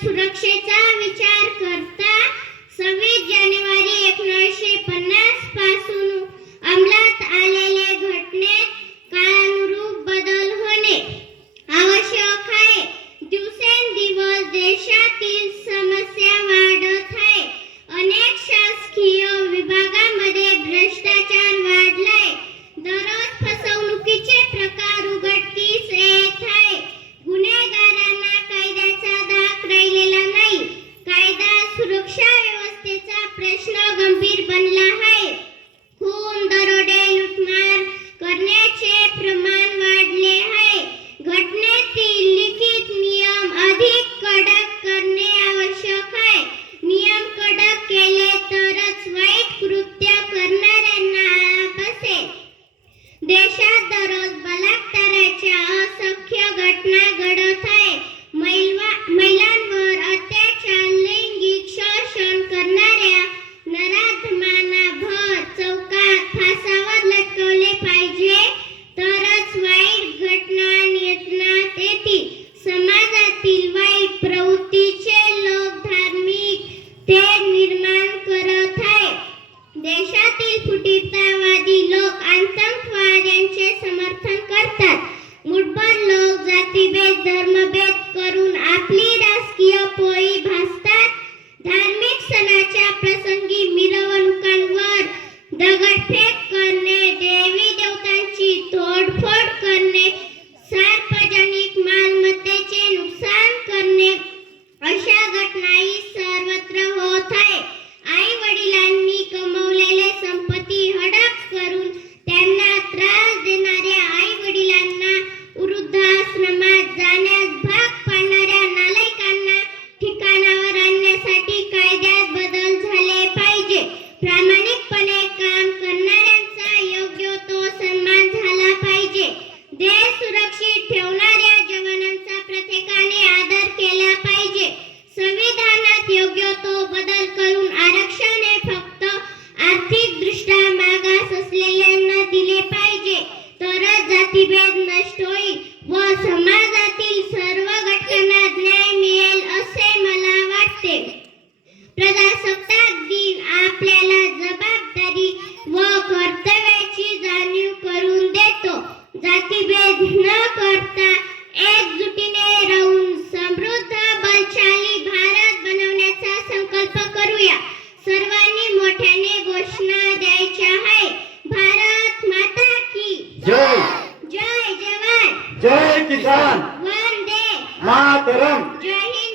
सुरक्षेचा व्यवस्थेचा प्रश्न गंभीर बनला. प्रजासत्ताक दिन आपल्याला जबाबदारी व कर्तव्याची जाणीव करून देतो. जातीभेद न करता एकजुटीने राहून समृद्ध बलशाली भारत बनवण्याचा संकल्प करूया. सर्वांनी मोठ्याने घोषणा द्यायच्या आहे. भारत माता की जय. जय जवान. जय किसान. वंदे. मातरम. जय हिंद.